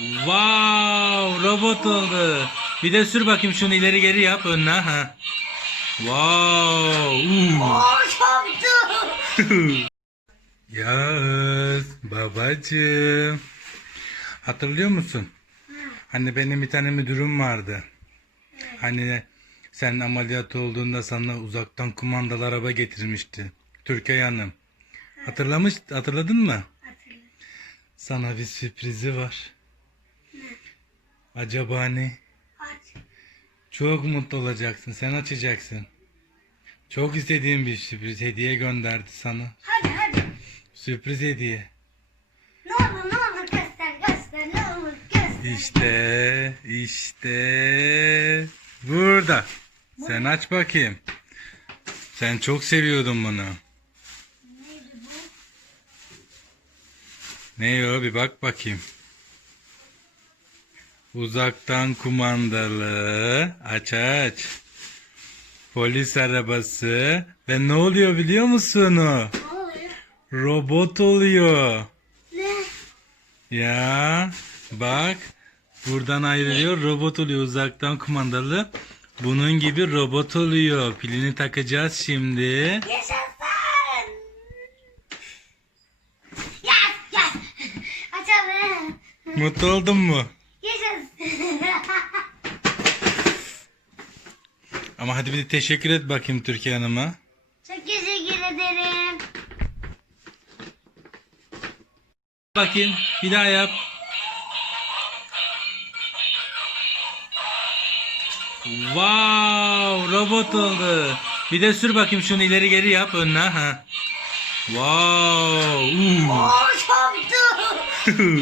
Wow, robot oldu. Bir de sür bakayım şunu ileri geri yap önüne ha. Wow. uh. Yağız babacığım. Hatırlıyor musun? Hani benim bir tane müdürüm vardı. Hani sen ameliyat olduğunda sana uzaktan kumandalı araba getirmişti. Türkiye Hanım. Hatırlamış, hatırladın mı? Sana bir sürprizi var. Acaba ne? Aç. Çok mutlu olacaksın. Sen açacaksın. Çok istediğim bir sürpriz hediye gönderdi sana. Hadi hadi. Sürpriz hediye. Ne olur ne olur göster göster ne olur göster. İşte, işte burada. Sen aç bakayım. Sen çok seviyordun bunu. Neydi bu? Ne o bir bak bakayım. Uzaktan kumandalı. Aç aç. Polis arabası. Ve ne oluyor biliyor musun o? Ne oluyor? Robot oluyor. Ne? Ya bak buradan ayrılıyor robot oluyor uzaktan kumandalı. Bunun gibi robot oluyor. Pilini takacağız şimdi. Yaşasın. Yes yes. Mutlu oldun mu? Yaşasın. Ama hadi bir de teşekkür et bakayım Türkiye Hanım'a. Çok teşekkür ederim. Bakayım bir daha yap. Wow robot oldu. Bir de sür bakayım şunu ileri geri yap önüne ha. Wow. uh. Çarptı.